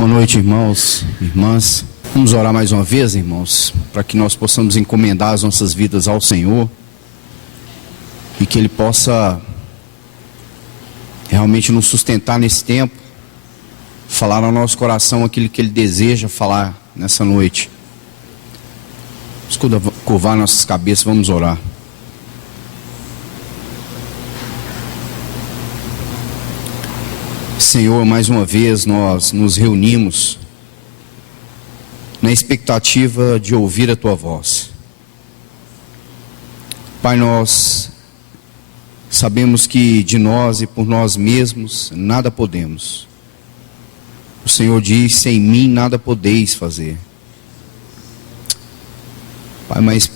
Boa noite, irmãos, irmãs. Vamos orar mais uma vez, irmãos, para que nós possamos encomendar as nossas vidas ao Senhor e que Ele possa realmente nos sustentar nesse tempo, falar ao nosso coração aquilo que Ele deseja falar nessa noite. Vamos curvar nossas cabeças, vamos orar. Senhor, mais uma vez nós nos reunimos na expectativa de ouvir a Tua voz. Pai, nós sabemos que de nós e por nós mesmos nada podemos. O Senhor diz: sem mim nada podeis fazer. Pai, mas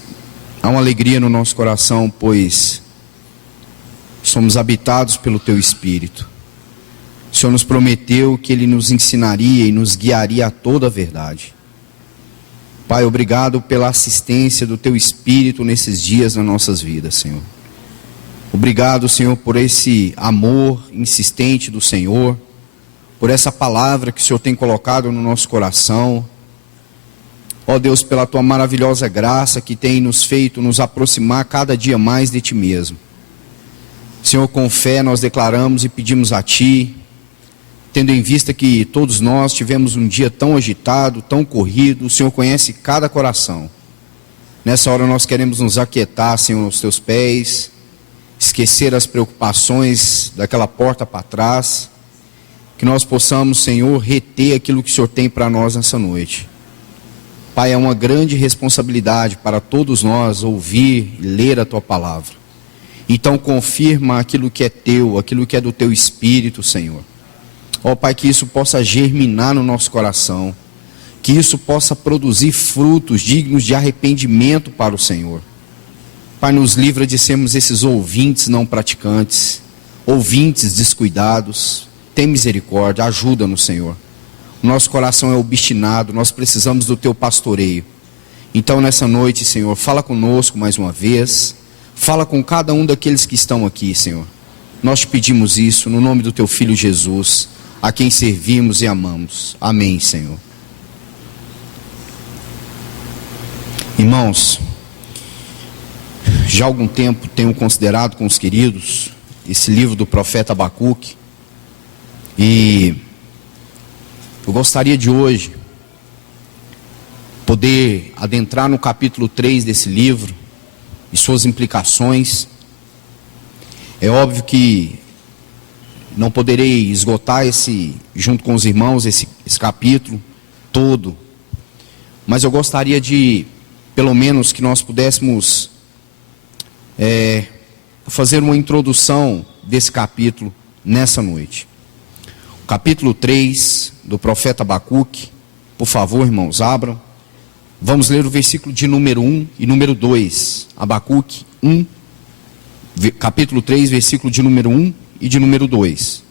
há uma alegria no nosso coração, pois somos habitados pelo Teu Espírito. O Senhor nos prometeu que Ele nos ensinaria e nos guiaria a toda a verdade. Pai, obrigado pela assistência do Teu Espírito nesses dias nas nossas vidas, Senhor. Obrigado, Senhor, por esse amor insistente do Senhor, por essa palavra que o Senhor tem colocado no nosso coração. Ó Deus, pela Tua maravilhosa graça que tem nos feito nos aproximar cada dia mais de Ti mesmo. Senhor, com fé nós declaramos e pedimos a Ti, tendo em vista que todos nós tivemos um dia tão agitado, tão corrido, o Senhor conhece cada coração. Nessa hora nós queremos nos aquietar, Senhor, aos Teus pés, esquecer as preocupações daquela porta para trás, que nós possamos, Senhor, reter aquilo que o Senhor tem para nós nessa noite. Pai, é uma grande responsabilidade para todos nós ouvir e ler a Tua palavra. Então confirma aquilo que é Teu, aquilo que é do Teu Espírito, Senhor. Ó Pai, que isso possa germinar no nosso coração, que isso possa produzir frutos dignos de arrependimento para o Senhor. Pai, nos livra de sermos esses ouvintes não praticantes, ouvintes descuidados. Tem misericórdia, ajuda-nos, Senhor. O nosso coração é obstinado, nós precisamos do Teu pastoreio. Então nessa noite, Senhor, fala conosco mais uma vez, fala com cada um daqueles que estão aqui, Senhor. Nós te pedimos isso no nome do Teu Filho Jesus, a quem servimos e amamos. Amém, Senhor. Irmãos, já há algum tempo tenho considerado com os queridos esse livro do profeta Abacuque, e eu gostaria de hoje poder adentrar no capítulo 3 desse livro e suas implicações. É óbvio que não poderei esgotar junto com os irmãos, esse capítulo todo. Mas eu gostaria de, pelo menos, que nós pudéssemos fazer uma introdução desse capítulo nessa noite. O capítulo 3 do profeta Abacuque. Por favor, irmãos, abram. Vamos ler o versículo de número 1 e número 2. Abacuque 1, capítulo 3, versículo de número 1 e de número 2.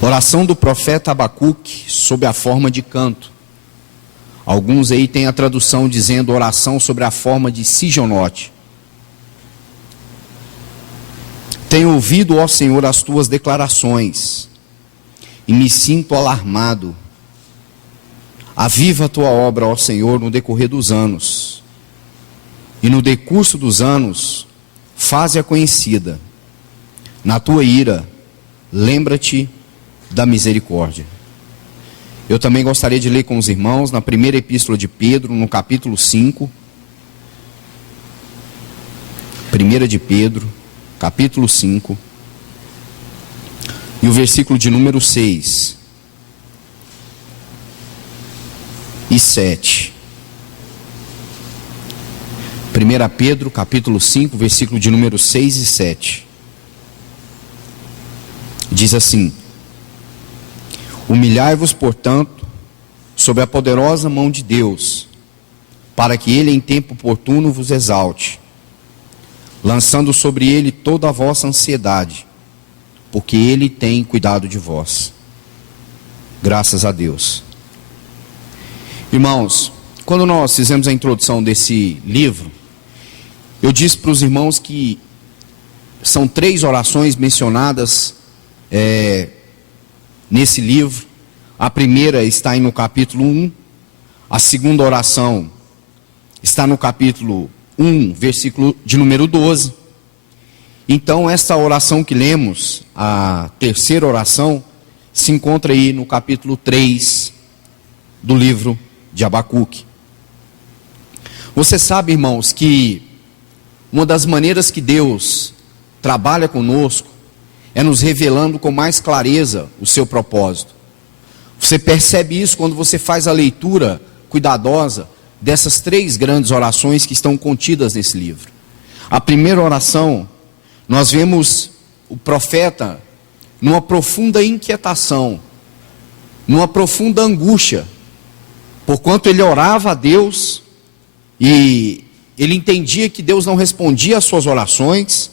Oração do profeta Abacuque sob a forma de canto. Alguns aí têm a tradução dizendo oração sobre a forma de Sigionote. Tenho ouvido, ó Senhor, as Tuas declarações e me sinto alarmado. Aviva a Tua obra, ó Senhor, no decorrer dos anos, e no decurso dos anos faze-a conhecida. Na Tua ira, lembra-te da misericórdia. Eu também gostaria de ler com os irmãos na primeira epístola de Pedro, no capítulo 5. 1 de Pedro, capítulo 5, e o versículo de número 6 e 7. 1 Pedro, capítulo 5, versículo de número 6 e 7. Diz assim: humilhai-vos, portanto, sob a poderosa mão de Deus, para que Ele em tempo oportuno vos exalte, lançando sobre Ele toda a vossa ansiedade, porque Ele tem cuidado de vós. Graças a Deus. Irmãos, quando nós fizemos a introdução desse livro, eu disse para os irmãos que são 3 orações mencionadas nesse livro. A primeira está aí no capítulo 1, a segunda oração está no capítulo 1, versículo de número 12. Então, essa oração que lemos, a terceira oração, se encontra aí no capítulo 3 do livro de Abacuque. Você sabe, irmãos, que uma das maneiras que Deus trabalha conosco é nos revelando com mais clareza o seu propósito. Você percebe isso quando você faz a leitura cuidadosa dessas três grandes orações que estão contidas nesse livro. A primeira oração, nós vemos o profeta numa profunda inquietação, numa profunda angústia, porquanto ele orava a Deus e ele entendia que Deus não respondia às suas orações,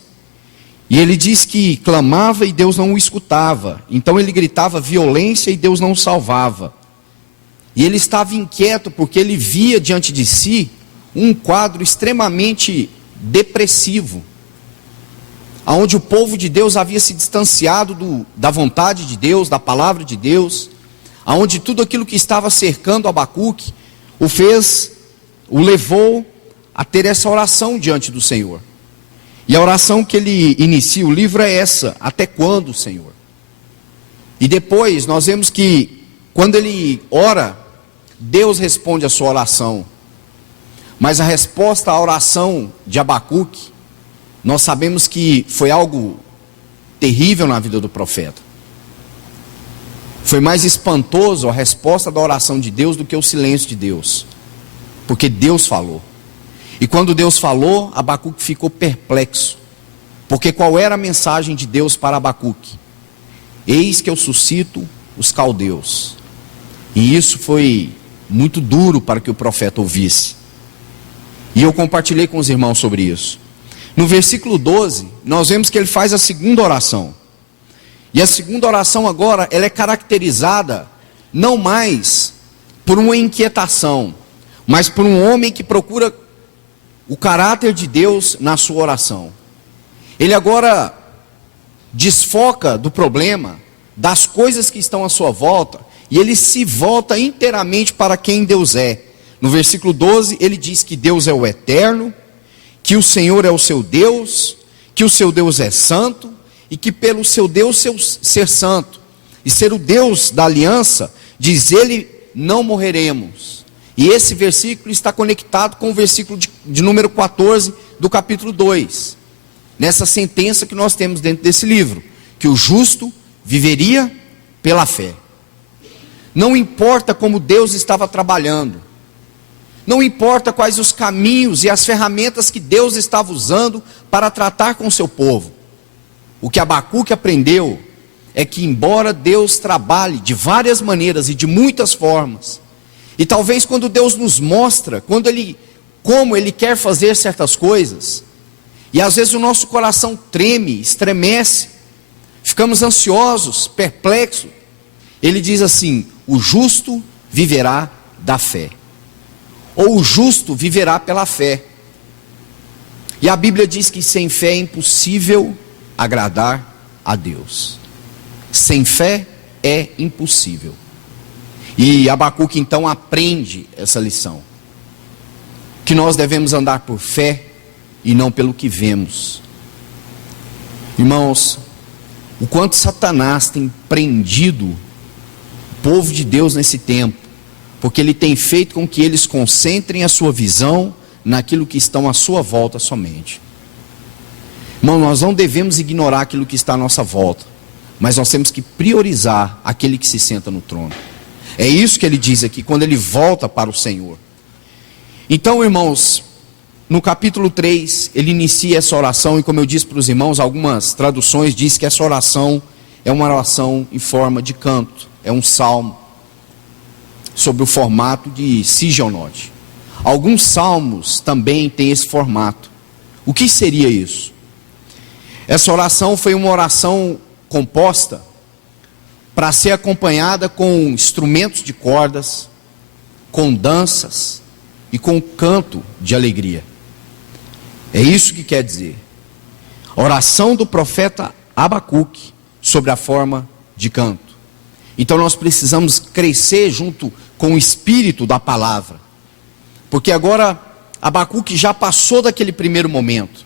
e ele diz que clamava e Deus não o escutava. Então ele gritava violência e Deus não o salvava. E ele estava inquieto porque ele via diante de si um quadro extremamente depressivo, onde o povo de Deus havia se distanciado da vontade de Deus, da palavra de Deus, onde tudo aquilo que estava cercando Abacuque o levou a ter essa oração diante do Senhor. E a oração que ele inicia o livro é essa: até quando, Senhor? E depois nós vemos que quando ele ora, Deus responde a sua oração. Mas a resposta à oração de Abacuque, nós sabemos que foi algo terrível na vida do profeta. Foi mais espantoso a resposta da oração de Deus do que o silêncio de Deus, porque Deus falou. E quando Deus falou, Abacuque ficou perplexo, porque qual era a mensagem de Deus para Abacuque? Eis que eu suscito os caldeus. E isso foi muito duro para que o profeta ouvisse. E eu compartilhei com os irmãos sobre isso. No versículo 12, nós vemos que ele faz a segunda oração. E a segunda oração agora, ela é caracterizada não mais por uma inquietação, mas por um homem que procura o caráter de Deus na sua oração. Ele agora desfoca do problema, das coisas que estão à sua volta, e ele se volta inteiramente para quem Deus é. No versículo 12, ele diz que Deus é o eterno, que o Senhor é o seu Deus, que o seu Deus é santo, e que pelo seu Deus ser santo, e ser o Deus da aliança, diz ele, não morreremos. E esse versículo está conectado com o versículo de número 14 do capítulo 2. Nessa sentença que nós temos dentro desse livro, que o justo viveria pela fé. Não importa como Deus estava trabalhando, não importa quais os caminhos e as ferramentas que Deus estava usando para tratar com o seu povo. O que Abacuque aprendeu é que embora Deus trabalhe de várias maneiras e de muitas formas, e talvez quando Deus nos mostra, como Ele quer fazer certas coisas, e às vezes o nosso coração treme, estremece, ficamos ansiosos, perplexos, Ele diz assim: o justo viverá da fé, ou o justo viverá pela fé. E a Bíblia diz que sem fé é impossível agradar a Deus. Sem fé é impossível. E Abacuque então aprende essa lição, que nós devemos andar por fé e não pelo que vemos. Irmãos, o quanto Satanás tem prendido o povo de Deus nesse tempo, porque ele tem feito com que eles concentrem a sua visão naquilo que estão à sua volta somente. Irmão, nós não devemos ignorar aquilo que está à nossa volta, mas nós temos que priorizar aquele que se senta no trono. É isso que ele diz aqui, quando ele volta para o Senhor. Então, irmãos, no capítulo 3, ele inicia essa oração, e como eu disse para os irmãos, algumas traduções dizem que essa oração é uma oração em forma de canto, é um salmo, sobre o formato de Sigionote. Alguns salmos também têm esse formato. O que seria isso? Essa oração foi uma oração composta para ser acompanhada com instrumentos de cordas, com danças e com canto de alegria. É isso que quer dizer. A oração do profeta Abacuque sobre a forma de canto. Então nós precisamos crescer junto com o espírito da palavra. Porque agora Abacuque já passou daquele primeiro momento.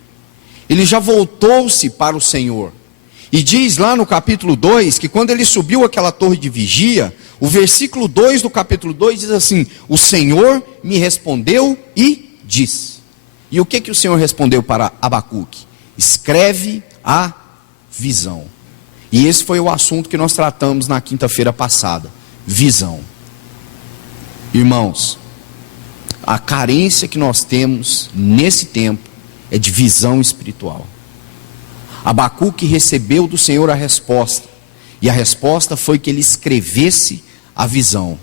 Ele já voltou-se para o Senhor. E diz lá no capítulo 2, que quando ele subiu aquela torre de vigia, o versículo 2 do capítulo 2 diz assim: o Senhor me respondeu e disse. E o que o Senhor respondeu para Abacuque? Escreve a visão. E esse foi o assunto que nós tratamos na quinta-feira passada. Visão. Irmãos, a carência que nós temos nesse tempo é de visão espiritual. Abacuque recebeu do Senhor a resposta. E a resposta foi que ele escrevesse a visão.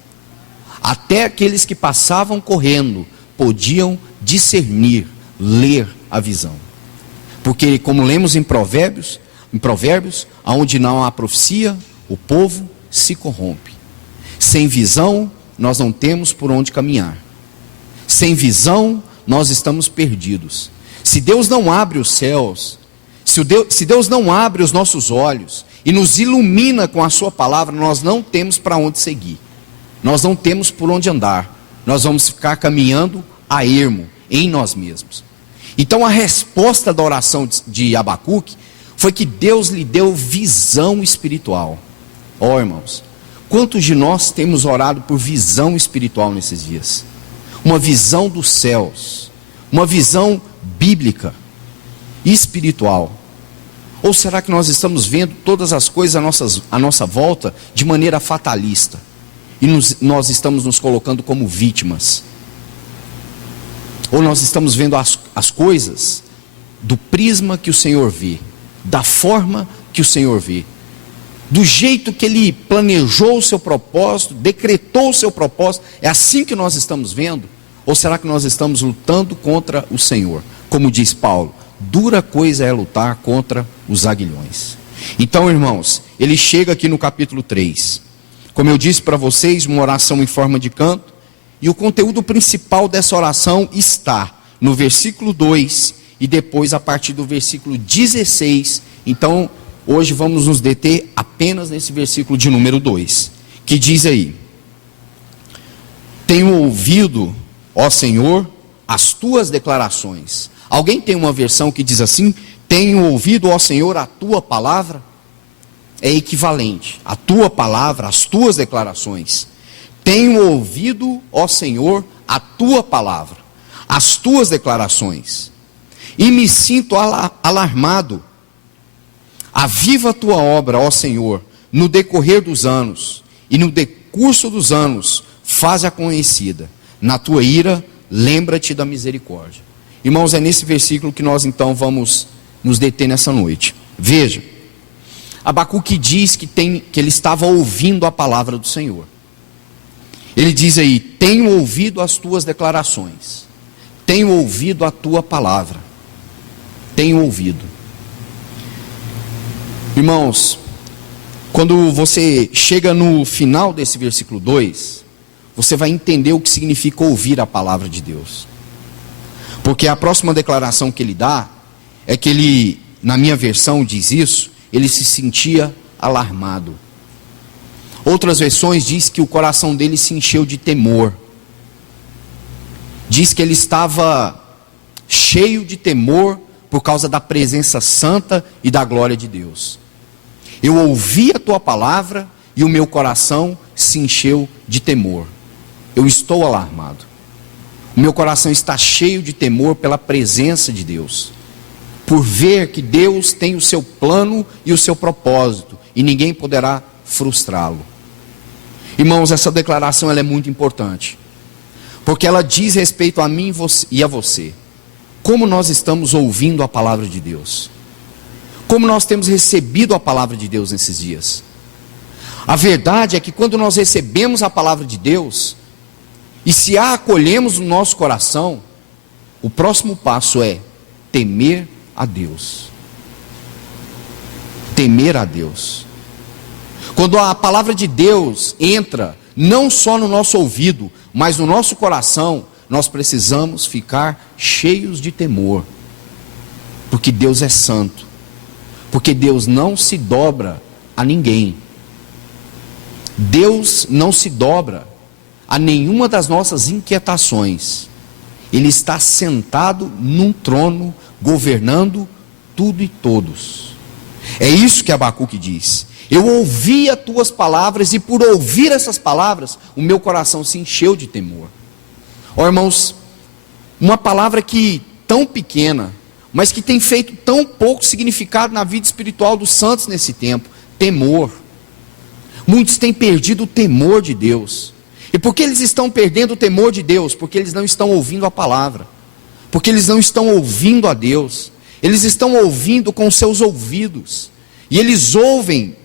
Até aqueles que passavam correndo podiam discernir, ler a visão. Porque, como lemos em Provérbios, onde não há profecia, o povo se corrompe. Sem visão, nós não temos por onde caminhar. Sem visão, nós estamos perdidos. Se Deus não abre os céus, se Deus não abre os nossos olhos e nos ilumina com a sua palavra, nós não temos para onde seguir. Nós não temos por onde andar. Nós vamos ficar caminhando a ermo em nós mesmos. Então a resposta da oração de Abacuque foi que Deus lhe deu visão espiritual. Ó, irmãos, quantos de nós temos orado por visão espiritual nesses dias? Uma visão dos céus, uma visão bíblica, espiritual. Ou será que nós estamos vendo todas as coisas à nossa volta de maneira fatalista? E nós estamos nos colocando como vítimas? Ou nós estamos vendo as coisas do prisma que o Senhor vê, da forma que o Senhor vê, do jeito que Ele planejou o seu propósito, decretou o seu propósito? É assim que nós estamos vendo? Ou será que nós estamos lutando contra o Senhor? Como diz Paulo, dura coisa é lutar contra os aguilhões. Então, irmãos, ele chega aqui no capítulo 3. Como eu disse para vocês, uma oração em forma de canto. E o conteúdo principal dessa oração está no versículo 2 e depois a partir do versículo 16. Então, hoje vamos nos deter apenas nesse versículo de número 2, que diz aí: tenho ouvido, ó Senhor, as tuas declarações. Alguém tem uma versão que diz assim: tenho ouvido, ó Senhor, a tua palavra? É equivalente, a tua palavra, as tuas declarações. Tenho ouvido, ó Senhor, a tua palavra, as tuas declarações, e me sinto alarmado. Aviva a tua obra, ó Senhor, no decorrer dos anos, e no decurso dos anos, faz-a conhecida. Na tua ira, lembra-te da misericórdia. Irmãos, é nesse versículo que nós então vamos nos deter nessa noite. Veja, Abacuque diz que ele estava ouvindo a palavra do Senhor. Ele diz aí: tenho ouvido as tuas declarações, tenho ouvido a tua palavra, tenho ouvido. Irmãos, quando você chega no final desse versículo 2, você vai entender o que significa ouvir a palavra de Deus. Porque a próxima declaração que ele dá, é que ele, na minha versão diz isso, ele se sentia alarmado. Outras versões diz que o coração dele se encheu de temor. Diz que ele estava cheio de temor por causa da presença santa e da glória de Deus. Eu ouvi a tua palavra e o meu coração se encheu de temor. Eu estou alarmado. O meu coração está cheio de temor pela presença de Deus, por ver que Deus tem o seu plano e o seu propósito, e ninguém poderá frustrá-lo. Irmãos, essa declaração ela é muito importante, porque ela diz respeito a mim e a você. Como nós estamos ouvindo a palavra de Deus? Como nós temos recebido a palavra de Deus nesses dias? A verdade é que quando nós recebemos a palavra de Deus, e se a acolhemos no nosso coração, o próximo passo é temer a Deus. Temer a Deus. Quando a palavra de Deus entra, não só no nosso ouvido, mas no nosso coração, nós precisamos ficar cheios de temor. Porque Deus é santo. Porque Deus não se dobra a ninguém. Deus não se dobra a nenhuma das nossas inquietações. Ele está sentado num trono, governando tudo e todos. É isso que Abacuque diz. Eu ouvi as tuas palavras, e por ouvir essas palavras, o meu coração se encheu de temor. Ó irmãos, uma palavra que tão pequena, mas que tem feito tão pouco significado na vida espiritual dos santos nesse tempo: temor. Muitos têm perdido o temor de Deus. E por que eles estão perdendo o temor de Deus? Porque eles não estão ouvindo a palavra, porque eles não estão ouvindo a Deus. Eles estão ouvindo com os seus ouvidos, e eles ouvem,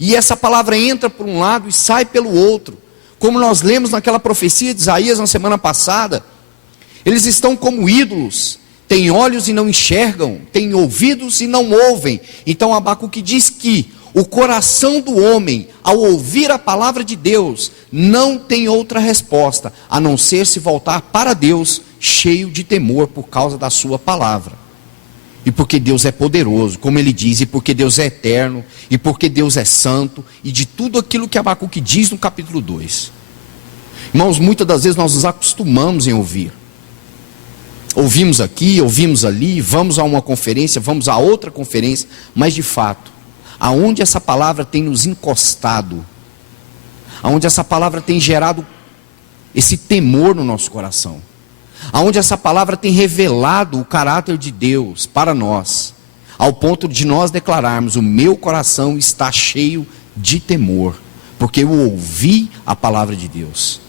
e essa palavra entra por um lado e sai pelo outro, como nós lemos naquela profecia de Isaías na semana passada. Eles estão como ídolos, têm olhos e não enxergam, têm ouvidos e não ouvem. Então Abacuque diz que o coração do homem, ao ouvir a palavra de Deus, não tem outra resposta, a não ser se voltar para Deus, cheio de temor por causa da sua palavra. E porque Deus é poderoso, como ele diz, e porque Deus é eterno, e porque Deus é santo, e de tudo aquilo que Abacuque diz no capítulo 2. Irmãos, muitas das vezes nós nos acostumamos em ouvir. Ouvimos aqui, ouvimos ali, vamos a uma conferência, vamos a outra conferência, mas de fato, aonde essa palavra tem nos encostado, aonde essa palavra tem gerado esse temor no nosso coração, aonde essa palavra tem revelado o caráter de Deus para nós, ao ponto de nós declararmos: o meu coração está cheio de temor, porque eu ouvi a palavra de Deus,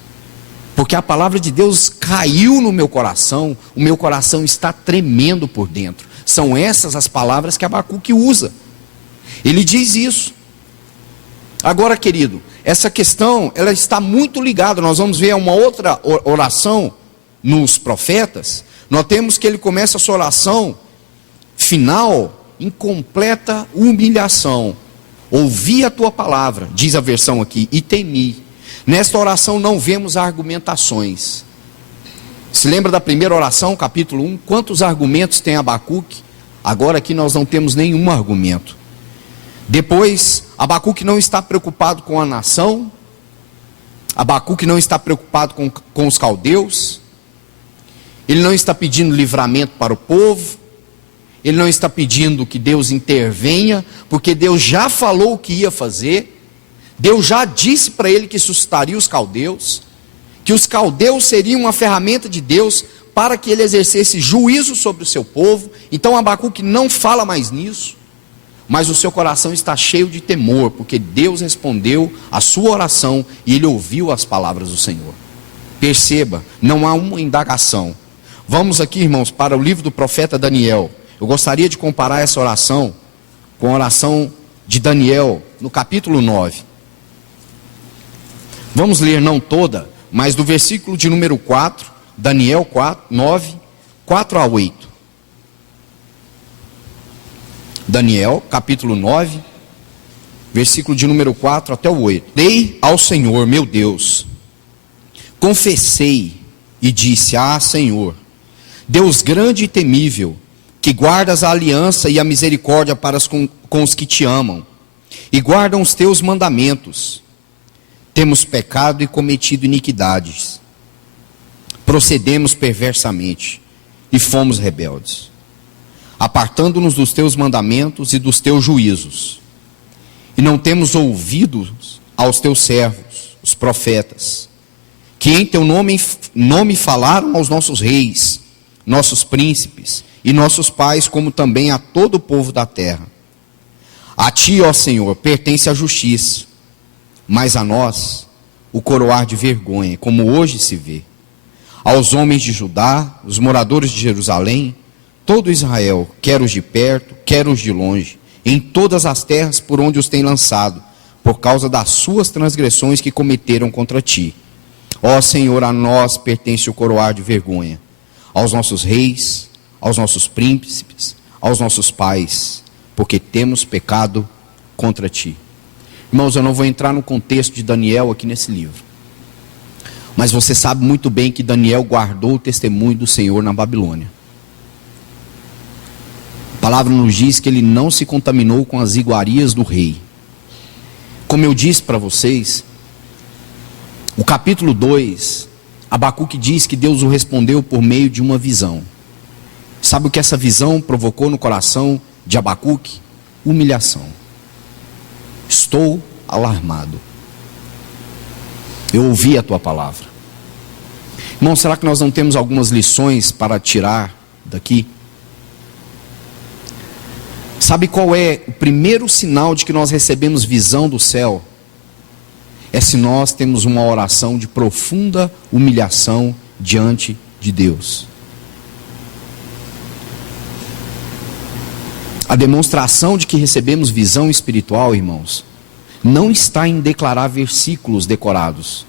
porque a palavra de Deus caiu no meu coração, o meu coração está tremendo por dentro. São essas as palavras que Abacuque usa. Ele diz isso. Agora, querido, essa questão, ela está muito ligada. Nós vamos ver uma outra oração nos profetas. Nós temos que ele começa a sua oração final em completa humilhação. Ouvi a tua palavra, diz a versão aqui, e temi. Nesta oração não vemos argumentações. Se lembra da primeira oração, capítulo 1? Quantos argumentos tem Abacuque? Agora aqui nós não temos nenhum argumento. Depois, Abacuque não está preocupado com a nação. Abacuque não está preocupado com os caldeus. Ele não está pedindo livramento para o povo. Ele não está pedindo que Deus intervenha, porque Deus já falou o que ia fazer. Deus já disse para ele que suscitaria os caldeus, que os caldeus seriam uma ferramenta de Deus para que ele exercesse juízo sobre o seu povo. Então Abacuque não fala mais nisso, mas o seu coração está cheio de temor, porque Deus respondeu a sua oração e ele ouviu as palavras do Senhor. Perceba, não há uma indagação. Vamos aqui, irmãos, para o livro do profeta Daniel. Eu gostaria de comparar essa oração com a oração de Daniel, no capítulo 9. Vamos ler não toda, mas do versículo de número 4, Daniel 9, 4 a 8. Daniel, capítulo 9, versículo de número 4 até o 8. Dei ao Senhor, meu Deus, confessei e disse: ah, Senhor, Deus grande e temível, que guardas a aliança e a misericórdia para com os que te amam, e guardam os teus mandamentos. Temos pecado e cometido iniquidades, procedemos perversamente e fomos rebeldes, apartando-nos dos teus mandamentos e dos teus juízos, e não temos ouvidos aos teus servos, os profetas, que em teu nome falaram aos nossos reis, nossos príncipes e nossos pais, como também a todo o povo da terra. A ti, ó Senhor, pertence a justiça, mas a nós o coroar de vergonha, como hoje se vê. Aos homens de Judá, os moradores de Jerusalém, todo Israel, quer os de perto, quer os de longe, em todas as terras por onde os tem lançado, por causa das suas transgressões que cometeram contra ti. Ó Senhor, a nós pertence o coroar de vergonha, aos nossos reis, aos nossos príncipes, aos nossos pais, porque temos pecado contra ti. Irmãos, eu não vou entrar no contexto de Daniel aqui nesse livro, mas você sabe muito bem que Daniel guardou o testemunho do Senhor na Babilônia. A palavra nos diz que ele não se contaminou com as iguarias do rei. como eu disse para vocês, o capítulo 2, Abacuque diz que Deus o respondeu por meio de uma visão. Sabe o que essa visão provocou no coração de Abacuque? Humilhação. Estou alarmado. Eu ouvi a tua palavra. Irmão, será que nós não temos algumas lições para tirar daqui? Sabe qual é o primeiro sinal de que nós recebemos visão do céu? É se nós temos uma oração de profunda humilhação diante de Deus. A demonstração de que recebemos visão espiritual, irmãos, não está em declarar versículos decorados.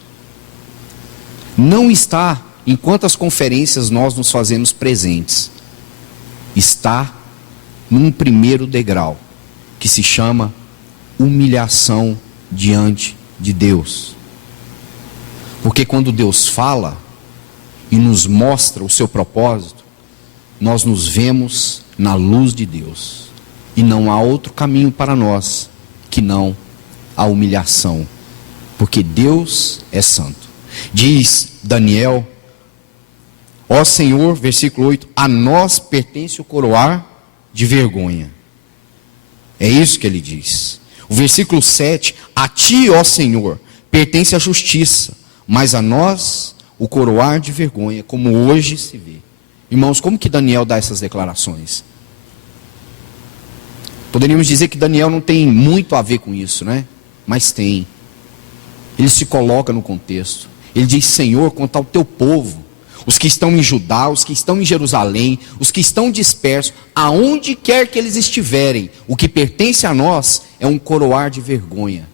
Não está em quantas conferências nós nos fazemos presentes. Está num primeiro degrau, que se chama humilhação diante de Deus. Porque quando Deus fala e nos mostra o seu propósito, nós nos vemos na luz de Deus. E não há outro caminho para nós que não a humilhação. Porque Deus é santo. Diz Daniel: ó Senhor, versículo 8, a nós pertence o coroar de vergonha. É isso que ele diz. O versículo 7, a ti, ó Senhor, pertence a justiça, mas a nós o coroar de vergonha, como hoje se vê. Irmãos, como que Daniel dá essas declarações? Poderíamos dizer que Daniel não tem muito a ver com isso, né? Mas tem. Ele se coloca no contexto. Ele diz: Senhor, quanto ao teu povo, os que estão em Judá, os que estão em Jerusalém, os que estão dispersos, aonde quer que eles estiverem, o que pertence a nós é um coroar de vergonha.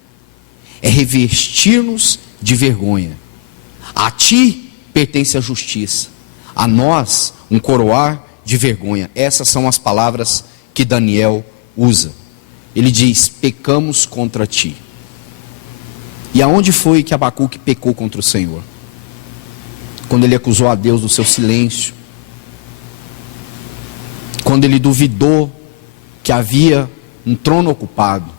É revestir-nos de vergonha. A ti pertence a justiça, a nós um coroar de vergonha. Essas são as palavras que Daniel usa. Ele diz: pecamos contra ti. E aonde foi que Abacuque pecou contra o Senhor? Quando ele acusou a Deus do seu silêncio, quando ele duvidou que havia um trono ocupado,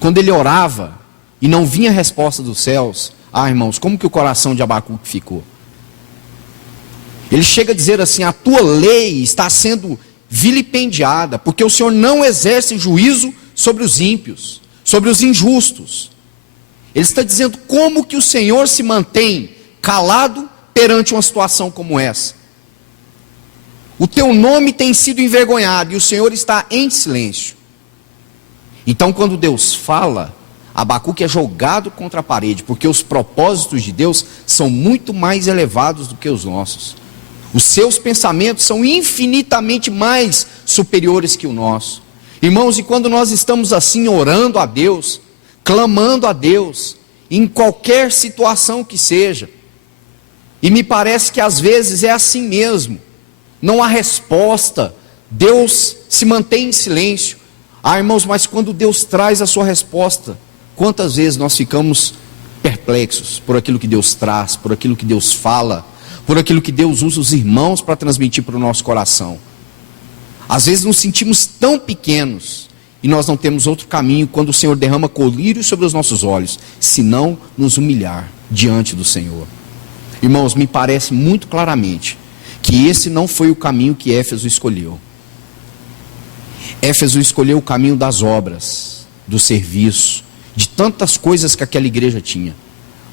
quando ele orava e não vinha resposta dos céus. Ah, irmãos, como que o coração de Abacuque ficou? Ele chega a dizer assim: a tua lei está sendo vilipendiada, porque o Senhor não exerce juízo sobre os ímpios, sobre os injustos. Ele está dizendo como que o Senhor se mantém calado perante uma situação como essa. O teu nome tem sido envergonhado e o Senhor está em silêncio. Então, quando Deus fala, Abacuque é jogado contra a parede, porque os propósitos de Deus são muito mais elevados do que os nossos. Os seus pensamentos são infinitamente mais superiores que o nosso. Irmãos, e quando nós estamos assim orando a Deus, clamando a Deus, em qualquer situação que seja, e me parece que às vezes é assim mesmo, não há resposta, Deus se mantém em silêncio. Ah, irmãos, mas quando Deus traz a sua resposta, quantas vezes nós ficamos perplexos por aquilo que Deus traz, por aquilo que Deus fala, por aquilo que Deus usa os irmãos para transmitir para o nosso coração. Às vezes nos sentimos tão pequenos, e nós não temos outro caminho quando o Senhor derrama colírios sobre os nossos olhos, senão nos humilhar diante do Senhor. Irmãos, me parece muito claramente que esse não foi o caminho que Éfeso escolheu. Éfeso escolheu o caminho das obras, do serviço, de tantas coisas que aquela igreja tinha.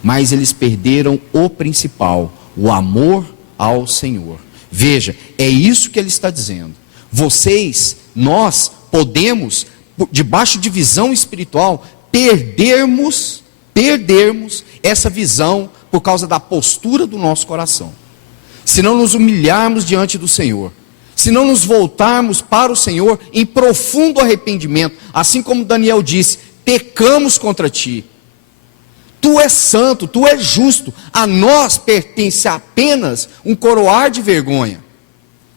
Mas eles perderam o principal, o amor ao Senhor. Veja, é isso que ele está dizendo. Vocês, nós podemos, debaixo de visão espiritual, perdermos essa visão por causa da postura do nosso coração. Se não nos humilharmos diante do Senhor, se não nos voltarmos para o Senhor em profundo arrependimento, assim como Daniel disse: pecamos contra ti. Tu és santo, tu és justo, a nós pertence apenas um coroar de vergonha.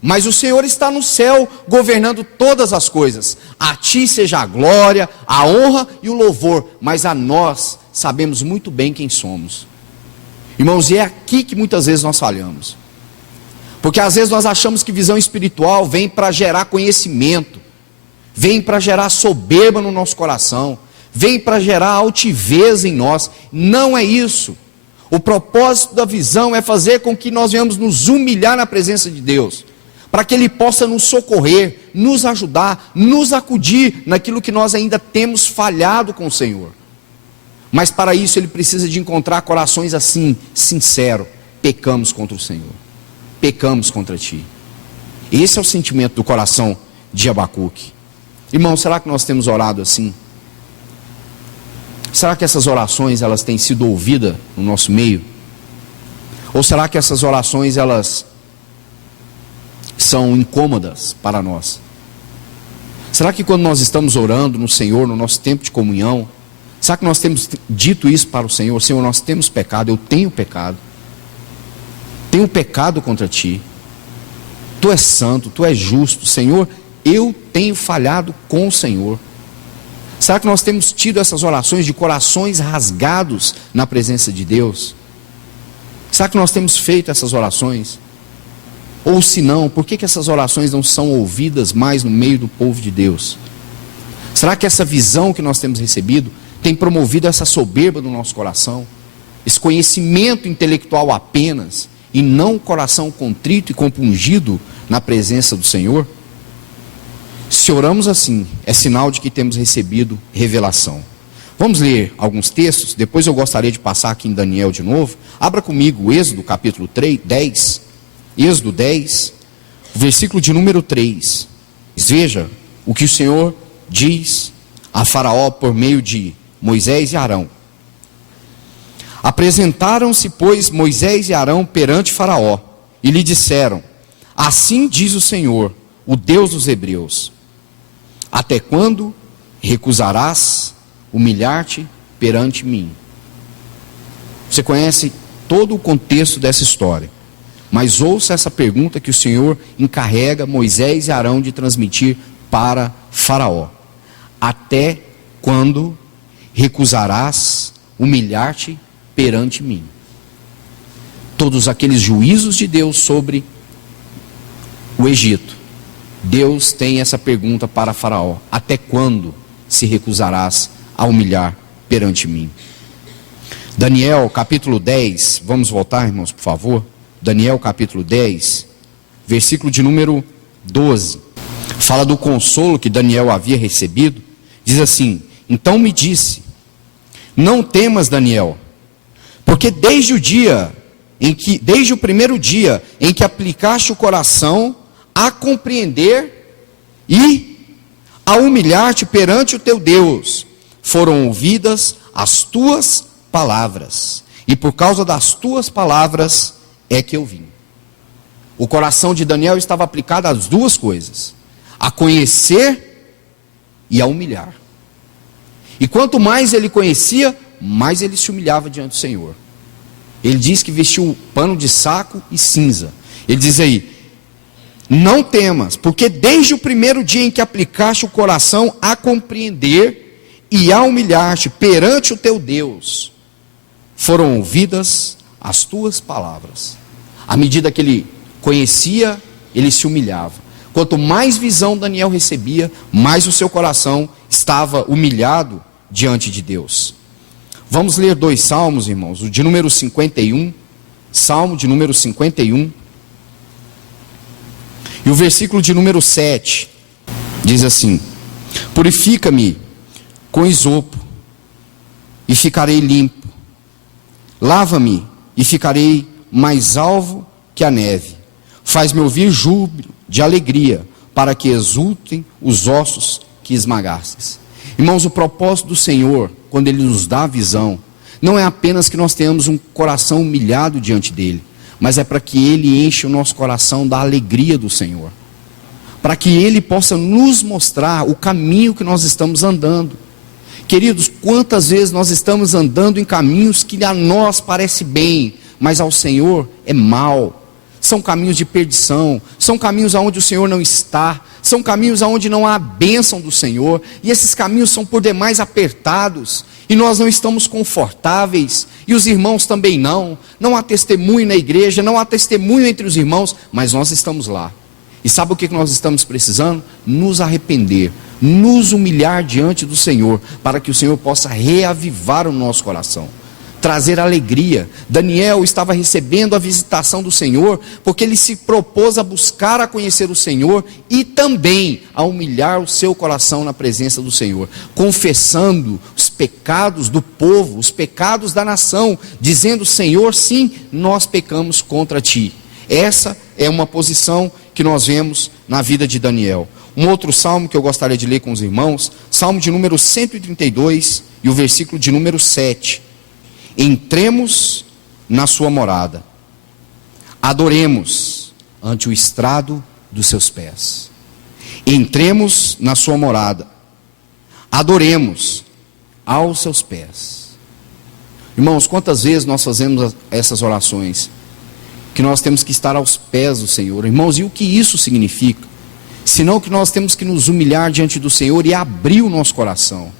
Mas o Senhor está no céu, governando todas as coisas. A ti seja a glória, a honra e o louvor, mas a nós sabemos muito bem quem somos. Irmãos, e é aqui que muitas vezes nós falhamos. Porque às vezes nós achamos que visão espiritual vem para gerar conhecimento, vem para gerar soberba no nosso coração, vem para gerar altivez em nós. Não é isso. O propósito da visão é fazer com que nós venhamos nos humilhar na presença de Deus, para que Ele possa nos socorrer, nos ajudar, nos acudir naquilo que nós ainda temos falhado com o Senhor. Mas para isso Ele precisa de encontrar corações assim, sinceros. Pecamos contra o Senhor, pecamos contra Ti. Esse é o sentimento do coração de Abacuque. Irmão, será que nós temos orado assim? Será que essas orações elas têm sido ouvidas no nosso meio? Ou será que essas orações elas são incômodas para nós? Será que quando nós estamos orando no Senhor, no nosso tempo de comunhão, será que nós temos dito isso para o Senhor? Senhor, nós temos pecado, eu tenho pecado contra Ti. Tu és santo, Tu és justo, Senhor, eu tenho falhado com o Senhor. Será que nós temos tido essas orações de corações rasgados na presença de Deus? Será que nós temos feito essas orações? Ou se não, por que essas orações não são ouvidas mais no meio do povo de Deus? Será que essa visão que nós temos recebido tem promovido essa soberba no nosso coração? Esse conhecimento intelectual apenas, e não o coração contrito e compungido na presença do Senhor? Se oramos assim, é sinal de que temos recebido revelação. Vamos ler alguns textos, depois eu gostaria de passar aqui em Daniel de novo. Abra comigo Êxodo capítulo 10, Êxodo 10, versículo de número 3. Veja o que o Senhor diz a Faraó por meio de Moisés e Arão. Apresentaram-se, pois, Moisés e Arão perante Faraó, e lhe disseram: assim diz o Senhor, o Deus dos hebreus: até quando recusarás humilhar-te perante mim? Você conhece todo o contexto dessa história, mas ouça essa pergunta que o Senhor encarrega Moisés e Arão de transmitir para Faraó: até quando recusarás humilhar-te perante mim? Todos aqueles juízos de Deus sobre o Egito, Deus tem essa pergunta para Faraó: até quando se recusarás a humilhar perante mim? Daniel capítulo 10, vamos voltar, irmãos, por favor. Daniel capítulo 10, versículo de número 12, fala do consolo que Daniel havia recebido. Diz assim: então me disse: não temas, Daniel, porque desde o primeiro dia em que aplicaste o coração a compreender e a humilhar-te perante o teu Deus, foram ouvidas as tuas palavras, e por causa das tuas palavras é que eu vim. O coração de Daniel estava aplicado às duas coisas: a conhecer e a humilhar. E quanto mais ele conhecia, mais ele se humilhava diante do Senhor. Ele diz que vestiu um pano de saco e cinza. Ele diz aí: não temas, porque desde o primeiro dia em que aplicaste o coração a compreender e a humilhar-te perante o teu Deus, foram ouvidas as tuas palavras. À medida que ele conhecia, ele se humilhava. Quanto mais visão Daniel recebia, mais o seu coração estava humilhado diante de Deus. Vamos ler 2 salmos, irmãos. O de número 51, Salmo de número 51. E o versículo de número 7 diz assim: purifica-me com isopo e ficarei limpo. Lava-me e ficarei mais alvo que a neve. Faz-me ouvir júbilo de alegria, para que exultem os ossos que esmagastes. Irmãos, o propósito do Senhor, quando Ele nos dá a visão, não é apenas que nós tenhamos um coração humilhado diante dEle, mas é para que Ele enche o nosso coração da alegria do Senhor, para que Ele possa nos mostrar o caminho que nós estamos andando. Queridos, quantas vezes nós estamos andando em caminhos que a nós parece bem, mas ao Senhor é mal. São caminhos de perdição, são caminhos aonde o Senhor não está, são caminhos aonde não há a bênção do Senhor, e esses caminhos são por demais apertados, e nós não estamos confortáveis, e os irmãos também não há testemunho na igreja, não há testemunho entre os irmãos, mas nós estamos lá. E sabe o que nós estamos precisando? Nos arrepender, nos humilhar diante do Senhor, para que o Senhor possa reavivar o nosso coração, trazer alegria. Daniel estava recebendo a visitação do Senhor, porque ele se propôs a buscar a conhecer o Senhor e também a humilhar o seu coração na presença do Senhor, confessando os pecados do povo, os pecados da nação, dizendo: Senhor, sim, nós pecamos contra ti. Essa é uma posição que nós vemos na vida de Daniel. Um outro salmo que eu gostaria de ler com os irmãos, salmo de número 132 e o versículo de número 7. Entremos na sua morada, adoremos ante o estrado dos seus pés. Entremos na sua morada, adoremos aos seus pés. Irmãos, quantas vezes nós fazemos essas orações, que nós temos que estar aos pés do Senhor? Irmãos, e o que isso significa? Senão que nós temos que nos humilhar diante do Senhor e abrir o nosso coração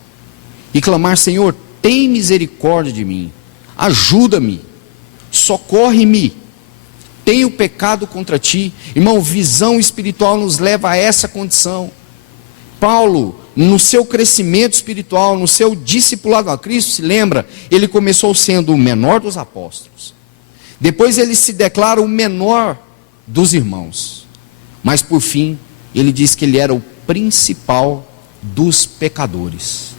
e clamar: Senhor, tem misericórdia de mim, ajuda-me, socorre-me, tenho pecado contra ti. Irmão, visão espiritual nos leva a essa condição. Paulo, no seu crescimento espiritual, no seu discipulado a Cristo, se lembra, ele começou sendo o menor dos apóstolos, depois ele se declara o menor dos irmãos, mas por fim ele diz que ele era o principal dos pecadores.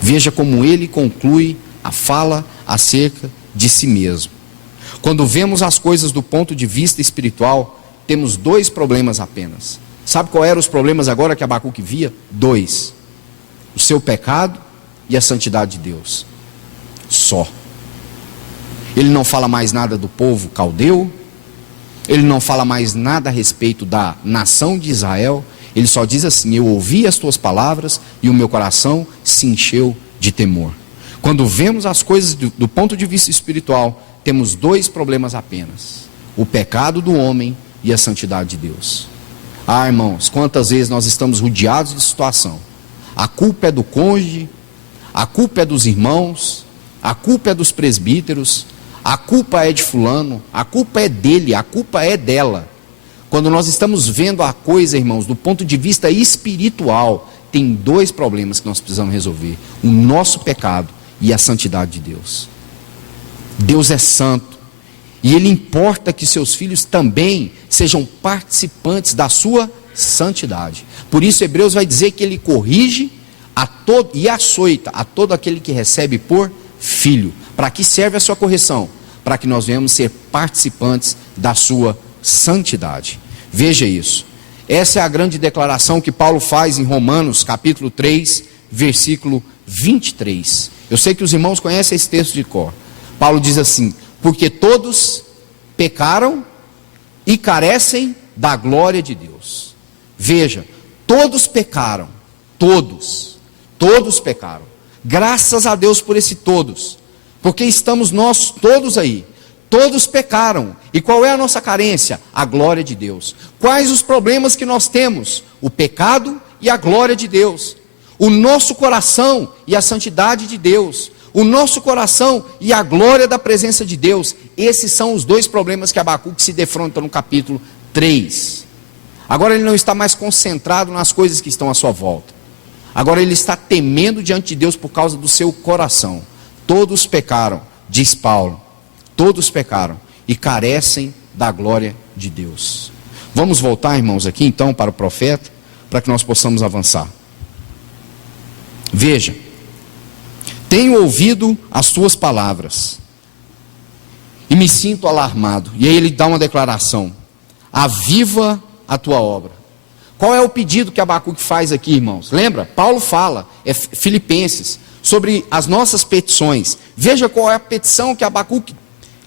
Veja como ele conclui a fala acerca de si mesmo. Quando vemos as coisas do ponto de vista espiritual, temos dois problemas apenas. Sabe qual eram os problemas agora que Abacuque via? Dois: o seu pecado e a santidade de Deus. Só. Ele não fala mais nada do povo caldeu, ele não fala mais nada a respeito da nação de Israel. Ele só diz assim: eu ouvi as tuas palavras e o meu coração se encheu de temor. Quando vemos as coisas do ponto de vista espiritual, temos dois problemas apenas: o pecado do homem e a santidade de Deus. Ah, irmãos, quantas vezes nós estamos rodeados de situação. A culpa é do cônjuge, a culpa é dos irmãos, a culpa é dos presbíteros, a culpa é de fulano, a culpa é dele, a culpa é dela. Quando nós estamos vendo a coisa, irmãos, do ponto de vista espiritual, tem dois problemas que nós precisamos resolver: o nosso pecado e a santidade de Deus. Deus é santo, e Ele importa que seus filhos também sejam participantes da sua santidade. Por isso Hebreus vai dizer que Ele corrige a todo e açoita a todo aquele que recebe por filho. Para que serve a sua correção? Para que nós venhamos ser participantes da sua santidade. Veja isso. Essa é a grande declaração que Paulo faz em Romanos capítulo 3, versículo 23. Eu sei que os irmãos conhecem esse texto de cor. Paulo diz assim: porque todos pecaram e carecem da glória de Deus. Veja, todos pecaram, todos pecaram. Graças a Deus por esse todos, porque estamos nós todos aí. Todos pecaram. E qual é a nossa carência? A glória de Deus. Quais os problemas que nós temos? O pecado e a glória de Deus. O nosso coração e a santidade de Deus. O nosso coração e a glória da presença de Deus. Esses são os dois problemas que Abacuque se defronta no capítulo 3. Agora ele não está mais concentrado nas coisas que estão à sua volta. Agora ele está temendo diante de Deus por causa do seu coração. Todos pecaram, diz Paulo. Todos pecaram e carecem da glória de Deus. Vamos voltar, irmãos, aqui então para o profeta, para que nós possamos avançar. Veja: tenho ouvido as tuas palavras e me sinto alarmado. E aí ele dá uma declaração: aviva a tua obra. Qual é o pedido que Abacuque faz aqui, irmãos? Lembra? Paulo fala, Filipenses, sobre as nossas petições. Veja qual é a petição que Abacuque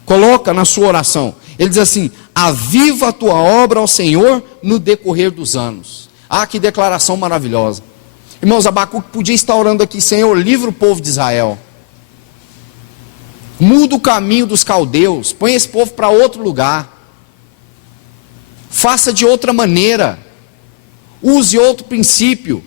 coloca na sua oração. Ele diz assim: aviva a tua obra ao Senhor no decorrer dos anos. Ah, que declaração maravilhosa. Irmãos, Abacuque podia estar orando aqui: Senhor, livra o povo de Israel, muda o caminho dos caldeus, põe esse povo para outro lugar, faça de outra maneira, use outro princípio,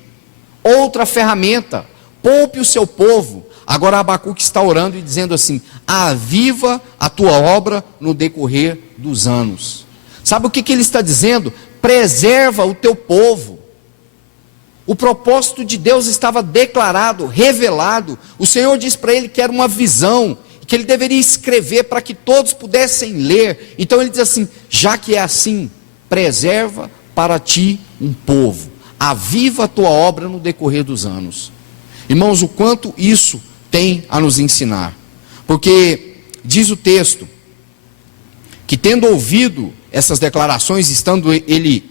outra ferramenta, poupe o seu povo. Agora Abacuque está orando e dizendo assim: aviva a tua obra no decorrer dos anos. Sabe o que ele está dizendo? Preserva o teu povo. O propósito de Deus estava declarado, revelado. O Senhor disse para ele que era uma visão, que ele deveria escrever para que todos pudessem ler. Então ele diz assim: já que é assim, preserva para ti um povo, aviva a tua obra no decorrer dos anos. Irmãos, o quanto isso tem a nos ensinar, porque diz o texto, que tendo ouvido essas declarações, estando ele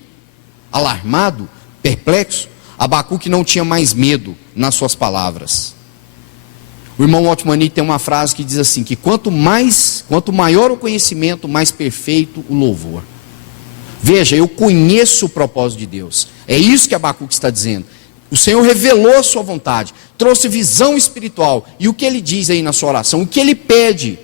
alarmado, perplexo, Abacuque não tinha mais medo nas suas palavras. O irmão Otmani tem uma frase que diz assim, que quanto maior o conhecimento, mais perfeito o louvor. Veja, eu conheço o propósito de Deus. É isso que Abacuque está dizendo. O Senhor revelou a sua vontade, trouxe visão espiritual. E o que ele diz aí na sua oração? O que ele pede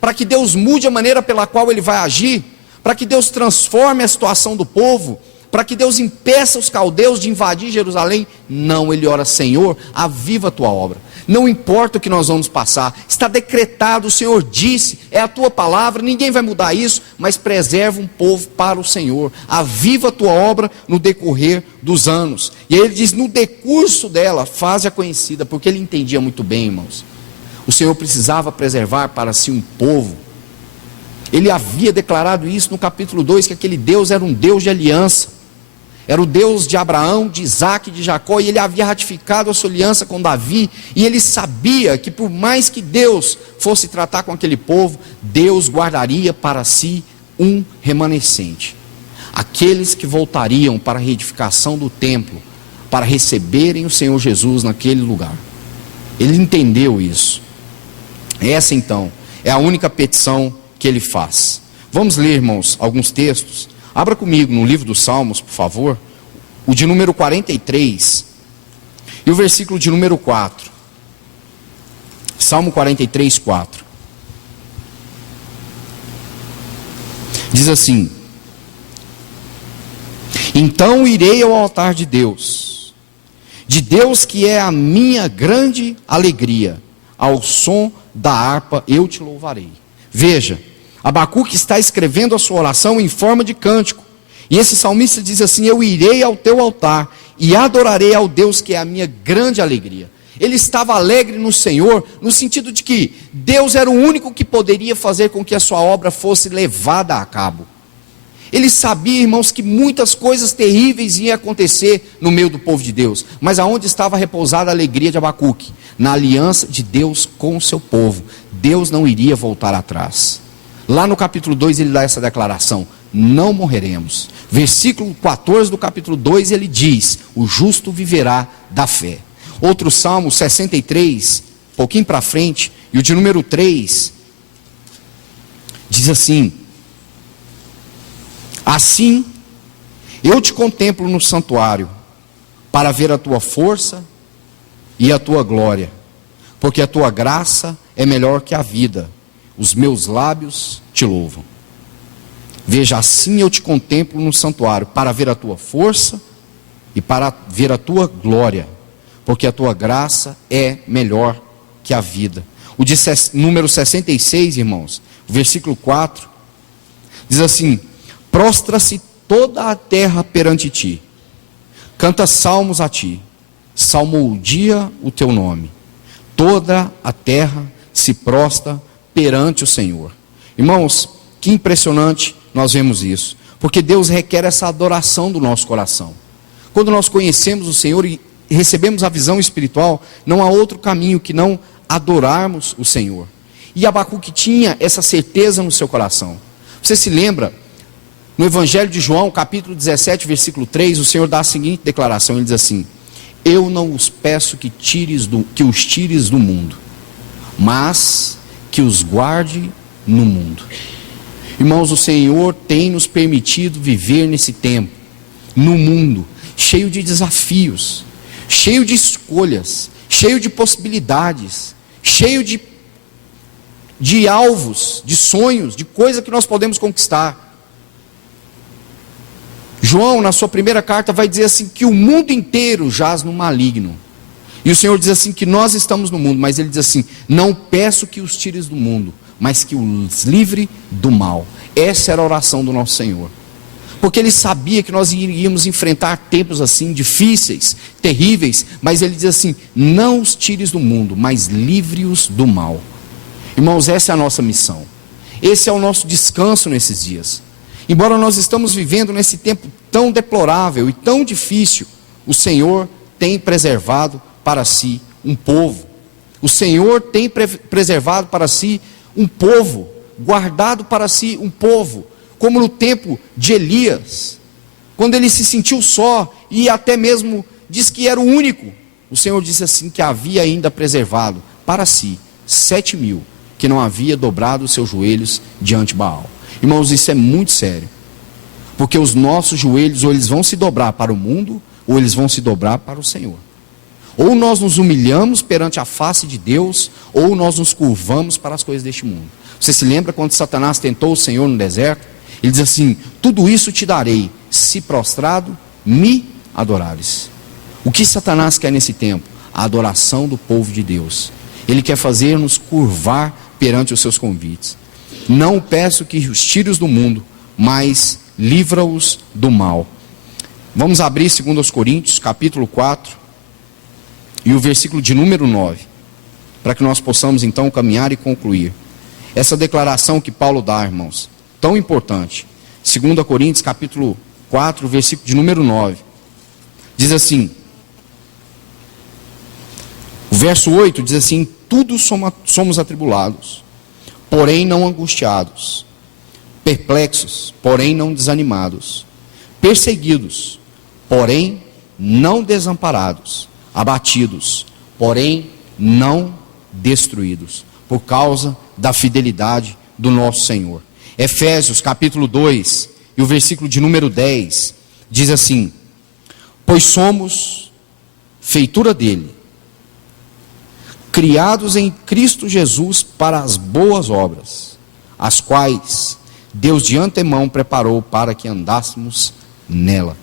para que Deus mude a maneira pela qual ele vai agir, para que Deus transforme a situação do povo, para que Deus impeça os caldeus de invadir Jerusalém? Não, ele ora: Senhor, aviva a tua obra. Não importa o que nós vamos passar, está decretado, o Senhor disse, é a tua palavra, ninguém vai mudar isso, mas preserva um povo para o Senhor, aviva a tua obra no decorrer dos anos. E aí ele diz, no decurso dela, faze-a conhecida, porque ele entendia muito bem, irmãos. O Senhor precisava preservar para si um povo. Ele havia declarado isso no capítulo 2, que aquele Deus era um Deus de aliança. Era o Deus de Abraão, de Isaac e de Jacó, e ele havia ratificado a sua aliança com Davi, e ele sabia que por mais que Deus fosse tratar com aquele povo, Deus guardaria para si um remanescente. Aqueles que voltariam para a reedificação do templo, para receberem o Senhor Jesus naquele lugar. Ele entendeu isso. Essa então é a única petição que ele faz. Vamos ler, irmãos, alguns textos. Abra comigo no livro dos Salmos, por favor, o de número 43 e o versículo de número 4. Salmo 43, 4. Diz assim: então irei ao altar de Deus que é a minha grande alegria, ao som da harpa eu te louvarei. Veja, Abacuque está escrevendo a sua oração em forma de cântico. E esse salmista diz assim: eu irei ao teu altar e adorarei ao Deus que é a minha grande alegria. Ele estava alegre no Senhor, no sentido de que Deus era o único que poderia fazer com que a sua obra fosse levada a cabo. Ele sabia, irmãos, que muitas coisas terríveis iam acontecer no meio do povo de Deus. Mas aonde estava repousada a alegria de Abacuque? Na aliança de Deus com o seu povo. Deus não iria voltar atrás. Lá no capítulo 2 ele dá essa declaração: não morreremos. Versículo 14 do capítulo 2 ele diz: o justo viverá da fé. Outro salmo, 63, um pouquinho para frente, e o de número 3, diz assim: assim eu te contemplo no santuário, para ver a tua força e a tua glória, porque a tua graça é melhor que a vida. Os meus lábios te louvam. Veja, assim eu te contemplo no santuário, para ver a tua força e para ver a tua glória, porque a tua graça é melhor que a vida. O de número 66, irmãos, versículo 4, diz assim: prostra-se toda a terra perante ti, canta salmos a ti, salmodia o teu nome, toda a terra se prostra perante o Senhor. Irmãos, que impressionante nós vemos isso, porque Deus requer essa adoração do nosso coração. Quando nós conhecemos o Senhor e recebemos a visão espiritual, não há outro caminho que não adorarmos o Senhor. E Abacuque tinha essa certeza no seu coração. Você se lembra, no Evangelho de João, capítulo 17, versículo 3, o Senhor dá a seguinte declaração, ele diz assim: eu não os peço que os tires do mundo, mas que os guarde no mundo. Irmãos, o Senhor tem nos permitido viver nesse tempo, no mundo, cheio de desafios, cheio de escolhas, cheio de possibilidades, cheio de alvos, de sonhos, de coisas que nós podemos conquistar. João, na sua primeira carta, vai dizer assim, que o mundo inteiro jaz no maligno. E o Senhor diz assim, que nós estamos no mundo, mas ele diz assim: não peço que os tires do mundo, mas que os livre do mal. Essa era a oração do nosso Senhor. porque ele sabia que nós iríamos enfrentar tempos assim, difíceis, terríveis, mas ele diz assim: não os tires do mundo, mas livre-os do mal. Irmãos, essa é a nossa missão, esse é o nosso descanso nesses dias. Embora nós estamos vivendo nesse tempo tão deplorável e tão difícil, o Senhor tem preservado para si um povo. O Senhor tem preservado para si um povo, guardado para si um povo, como no tempo de Elias, quando ele se sentiu só e até mesmo diz que era o único. O Senhor disse assim que havia ainda preservado para si 7.000 que não havia dobrado os seus joelhos diante de Baal. Irmãos, isso é muito sério, porque os nossos joelhos ou eles vão se dobrar para o mundo, ou eles vão se dobrar para o Senhor. Ou nós nos humilhamos perante a face de Deus, ou nós nos curvamos para as coisas deste mundo. Você se lembra quando Satanás tentou o Senhor no deserto? Ele diz assim: tudo isso te darei, se prostrado me adorares. O que Satanás quer nesse tempo? A adoração do povo de Deus. Ele quer fazer-nos curvar perante os seus convites. Não peço que os tires do mundo, mas livra-os do mal. Vamos abrir 2 Coríntios, capítulo 4, e o versículo de número 9, para que nós possamos então caminhar e concluir essa declaração que Paulo dá, irmãos, tão importante. 2 Coríntios, capítulo 4, versículo de número 9, diz assim, o verso 8 diz assim: tudo somos atribulados, porém não angustiados, perplexos, porém não desanimados, perseguidos, porém não desamparados, abatidos, porém não destruídos, por causa da fidelidade do nosso Senhor. Efésios capítulo 2, e o versículo de número 10, diz assim: pois somos feitura dele, criados em Cristo Jesus para as boas obras, as quais Deus de antemão preparou para que andássemos nela.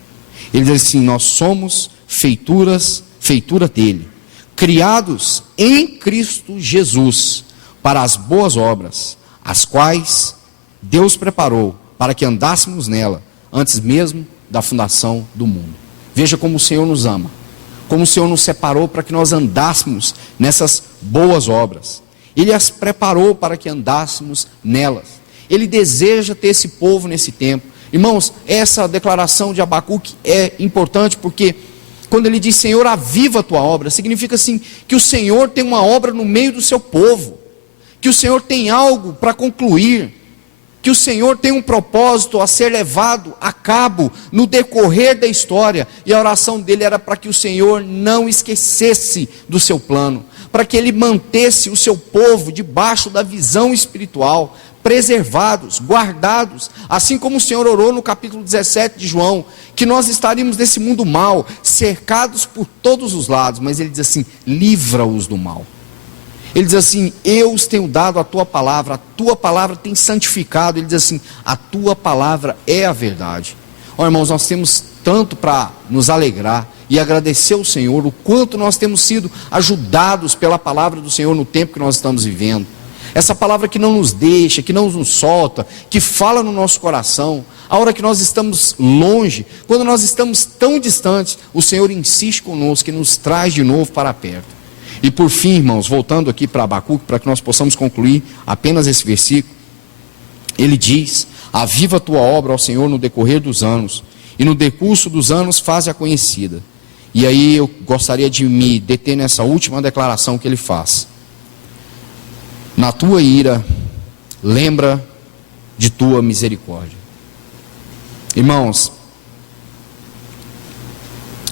Ele diz assim: nós somos feitura dele, criados em Cristo Jesus para as boas obras, as quais Deus preparou para que andássemos nela, antes mesmo da fundação do mundo. Veja como o Senhor nos ama, como o Senhor nos separou para que nós andássemos nessas boas obras. Ele as preparou para que andássemos nelas. Ele deseja ter esse povo nesse tempo. Irmãos, essa declaração de Abacuque é importante, porque quando ele diz: Senhor, aviva a tua obra, significa assim, que o Senhor tem uma obra no meio do seu povo, que o Senhor tem algo para concluir, que o Senhor tem um propósito a ser levado a cabo no decorrer da história. E a oração dele era para que o Senhor não esquecesse do seu plano, para que ele mantesse o seu povo debaixo da visão espiritual, preservados, guardados, assim como o Senhor orou no capítulo 17 de João, que nós estaríamos nesse mundo mal, cercados por todos os lados, mas ele diz assim: livra-os do mal. Ele diz assim: eu os tenho dado a tua palavra tem santificado. Ele diz assim: a tua palavra é a verdade. Ó, irmãos, nós temos tanto para nos alegrar e agradecer ao Senhor, o quanto nós temos sido ajudados pela palavra do Senhor no tempo que nós estamos vivendo. Essa palavra que não nos deixa, que não nos solta, que fala no nosso coração. A hora que nós estamos longe, quando nós estamos tão distantes, o Senhor insiste conosco e nos traz de novo para perto. E por fim, irmãos, voltando aqui para Abacuque, para que nós possamos concluir apenas esse versículo, ele diz: aviva a tua obra, ao Senhor, no decorrer dos anos, e no decurso dos anos faze-a conhecida. E aí eu gostaria de me deter nessa última declaração que ele faz: na tua ira, lembra de tua misericórdia. Irmãos,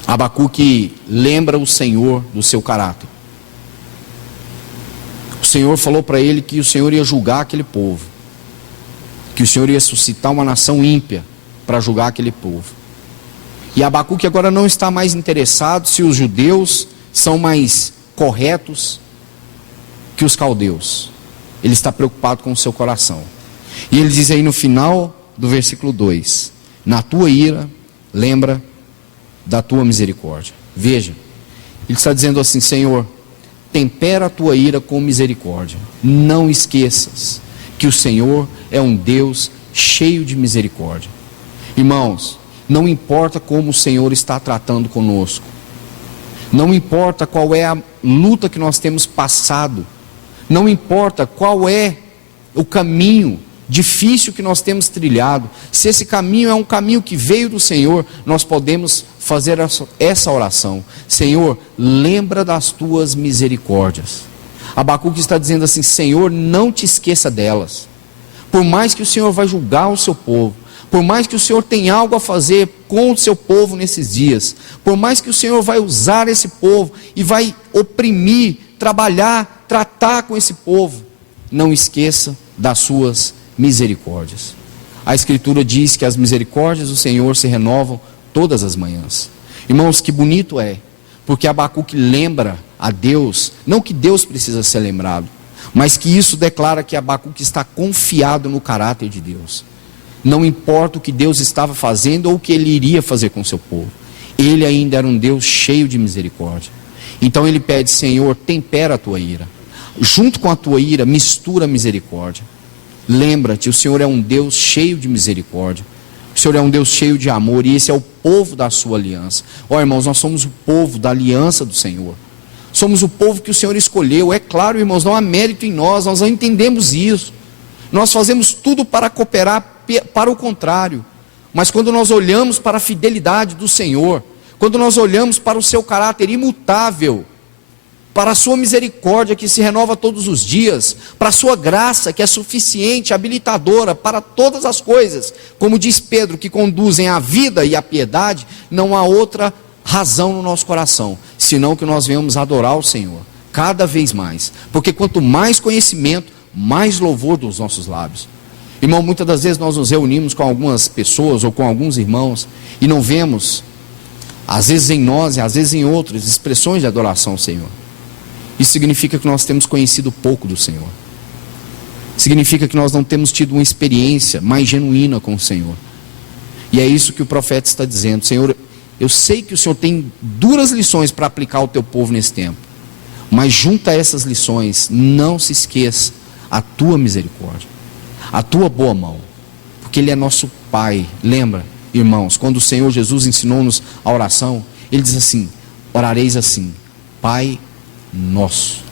Abacuque lembra o Senhor do seu caráter. O Senhor falou para ele que o Senhor ia julgar aquele povo, que o Senhor ia suscitar uma nação ímpia para julgar aquele povo. E Abacuque agora não está mais interessado se os judeus são mais corretos que os caldeus. Ele está preocupado com o seu coração. E ele diz aí no final do versículo 2: na tua ira, lembra da tua misericórdia. Veja, ele está dizendo assim: Senhor, tempera a tua ira com misericórdia. Não esqueças que o Senhor é um Deus cheio de misericórdia. Irmãos, não importa como o Senhor está tratando conosco, não importa qual é a luta que nós temos passado, não importa qual é o caminho difícil que nós temos trilhado, se esse caminho é um caminho que veio do Senhor, nós podemos fazer essa oração: Senhor, lembra das tuas misericórdias. Abacuque está dizendo assim: Senhor, não te esqueça delas. Por mais que o Senhor vai julgar o seu povo, por mais que o Senhor tenha algo a fazer com o seu povo nesses dias, por mais que o Senhor vai usar esse povo e vai oprimir, trabalhar, tratar com esse povo, não esqueça das suas misericórdias. A Escritura diz que as misericórdias do Senhor se renovam todas as manhãs. Irmãos, que bonito é, porque Abacuque lembra a Deus, não que Deus precisa ser lembrado, mas que isso declara que Abacuque está confiado no caráter de Deus. Não importa o que Deus estava fazendo ou o que ele iria fazer com o seu povo, ele ainda era um Deus cheio de misericórdia. Então ele pede: Senhor, tempera a tua ira, junto com a tua ira mistura a misericórdia. Lembra-te, o Senhor é um Deus cheio de misericórdia, o Senhor é um Deus cheio de amor, e esse é o povo da sua aliança. Irmãos, nós somos o povo da aliança do Senhor, somos o povo que o Senhor escolheu. É claro, irmãos, não há mérito em nós não entendemos isso, nós fazemos tudo para cooperar para o contrário, mas quando nós olhamos para a fidelidade do Senhor, quando nós olhamos para o seu caráter imutável, para a sua misericórdia que se renova todos os dias, para a sua graça que é suficiente, habilitadora para todas as coisas, como diz Pedro, que conduzem à vida e à piedade, não há outra razão no nosso coração, senão que nós venhamos adorar o Senhor, cada vez mais, porque quanto mais conhecimento, mais louvor dos nossos lábios. Irmão, muitas das vezes nós nos reunimos com algumas pessoas ou com alguns irmãos e não vemos, às vezes em nós e às vezes em outros, expressões de adoração ao Senhor. Isso significa que nós temos conhecido pouco do Senhor, significa que nós não temos tido uma experiência mais genuína com o Senhor. E é isso que o profeta está dizendo: Senhor, eu sei que o Senhor tem duras lições para aplicar ao teu povo nesse tempo, mas junto a essas lições, não se esqueça a tua misericórdia, a tua boa mão, porque Ele é nosso Pai. Lembra, irmãos, quando o Senhor Jesus ensinou-nos a oração, Ele diz assim: orareis assim, Pai nosso.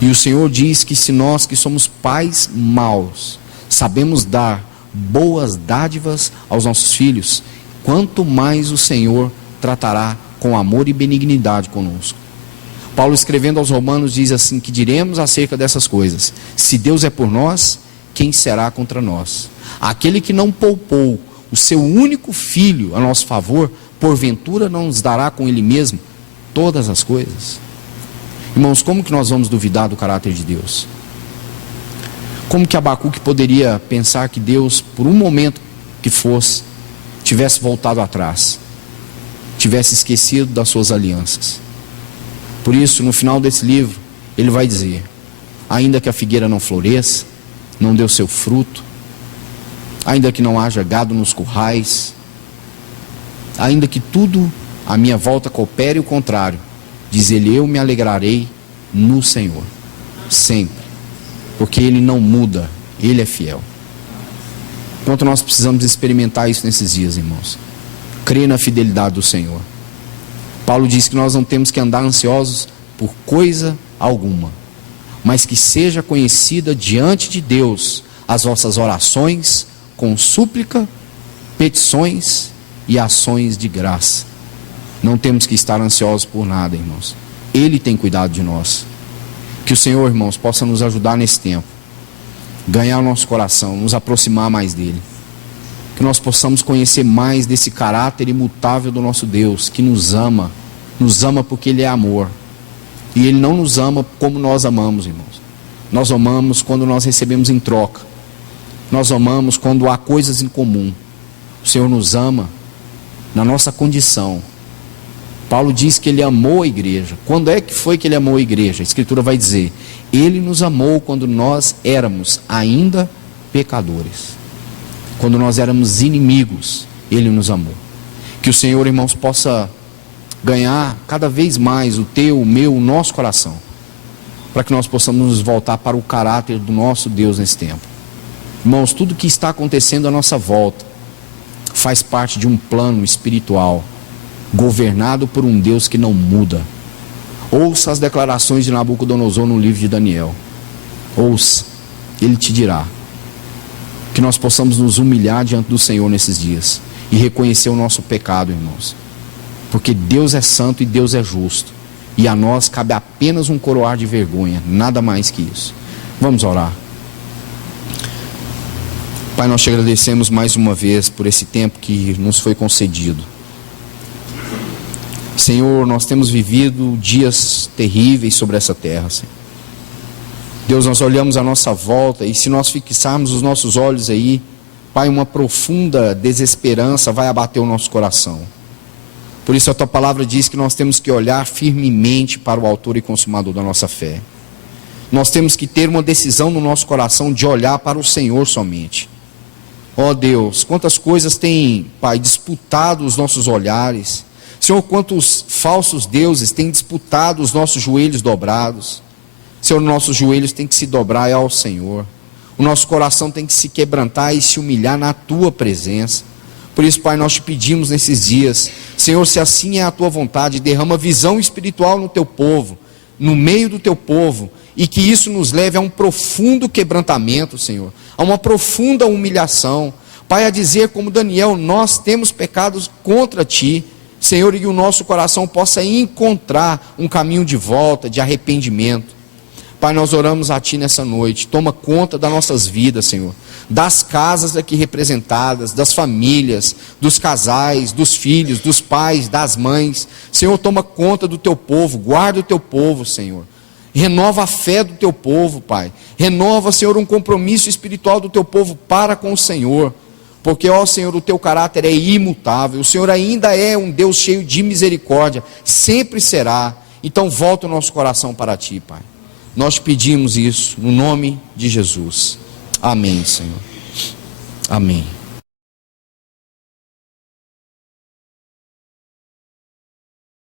E o Senhor diz que se nós que somos pais maus, sabemos dar boas dádivas aos nossos filhos, quanto mais o Senhor tratará com amor e benignidade conosco. Paulo, escrevendo aos Romanos, diz assim: que diremos acerca dessas coisas? Se Deus é por nós, quem será contra nós? Aquele que não poupou o seu único filho a nosso favor, porventura não nos dará com Ele mesmo todas as coisas? Irmãos, como que nós vamos duvidar do caráter de Deus? Como que Abacuque poderia pensar que Deus, por um momento que fosse, tivesse voltado atrás, tivesse esquecido das suas alianças? Por isso, no final desse livro, ele vai dizer: ainda que a figueira não floresça, não dê o seu fruto, ainda que não haja gado nos currais, ainda que tudo à minha volta coopere o contrário, diz ele, eu me alegrarei no Senhor, sempre, porque Ele não muda, Ele é fiel. Quanto nós precisamos experimentar isso nesses dias, irmãos, crer na fidelidade do Senhor. Paulo diz que nós não temos que andar ansiosos por coisa alguma, mas que seja conhecida diante de Deus as vossas orações com súplica, petições e ações de graça. Não temos que estar ansiosos por nada, irmãos. Ele tem cuidado de nós. Que o Senhor, irmãos, possa nos ajudar nesse tempo, ganhar o nosso coração, nos aproximar mais dele. Que nós possamos conhecer mais desse caráter imutável do nosso Deus, que nos ama porque Ele é amor. E Ele não nos ama como nós amamos, irmãos. Nós amamos quando nós recebemos em troca. Nós amamos quando há coisas em comum. O Senhor nos ama na nossa condição. Paulo diz que Ele amou a igreja. Quando é que foi que Ele amou a igreja? A Escritura vai dizer: Ele nos amou quando nós éramos ainda pecadores. Quando nós éramos inimigos, Ele nos amou. Que o Senhor, irmãos, possa ganhar cada vez mais o teu, o meu, o nosso coração, para que nós possamos nos voltar para o caráter do nosso Deus nesse tempo. Irmãos, tudo que está acontecendo à nossa volta faz parte de um plano espiritual, governado por um Deus que não muda. Ouça as declarações de Nabucodonosor no livro de Daniel. Ouça, ele te dirá. Que nós possamos nos humilhar diante do Senhor nesses dias e reconhecer o nosso pecado, irmãos. Porque Deus é santo e Deus é justo. E a nós cabe apenas um coroar de vergonha, nada mais que isso. Vamos orar. Pai, nós te agradecemos mais uma vez por esse tempo que nos foi concedido. Senhor, nós temos vivido dias terríveis sobre essa terra, Senhor. Deus, nós olhamos à nossa volta e se nós fixarmos os nossos olhos aí, Pai, uma profunda desesperança vai abater o nosso coração. Por isso a Tua palavra diz que nós temos que olhar firmemente para o autor e consumador da nossa fé. Nós temos que ter uma decisão no nosso coração de olhar para o Senhor somente. Ó Deus, quantas coisas têm, Pai, disputado os nossos olhares. Senhor, quantos falsos deuses têm disputado os nossos joelhos dobrados. Senhor, nossos joelhos têm que se dobrar ao Senhor. O nosso coração tem que se quebrantar e se humilhar na Tua presença. Por isso, Pai, nós te pedimos nesses dias, Senhor, se assim é a Tua vontade, derrama visão espiritual no Teu povo, no meio do Teu povo, e que isso nos leve a um profundo quebrantamento, Senhor, a uma profunda humilhação. Pai, a dizer como Daniel, nós temos pecados contra Ti, Senhor, e que o nosso coração possa encontrar um caminho de volta, de arrependimento. Pai, nós oramos a Ti nessa noite, toma conta das nossas vidas, Senhor, das casas aqui representadas, das famílias, dos casais, dos filhos, dos pais, das mães. Senhor, toma conta do Teu povo, guarda o Teu povo, Senhor. Renova a fé do Teu povo, Pai. Renova, Senhor, um compromisso espiritual do Teu povo para com o Senhor. Porque, ó Senhor, o Teu caráter é imutável. O Senhor ainda é um Deus cheio de misericórdia. Sempre será. Então volta o nosso coração para Ti, Pai. Nós pedimos isso no nome de Jesus. Amém, Senhor. Amém.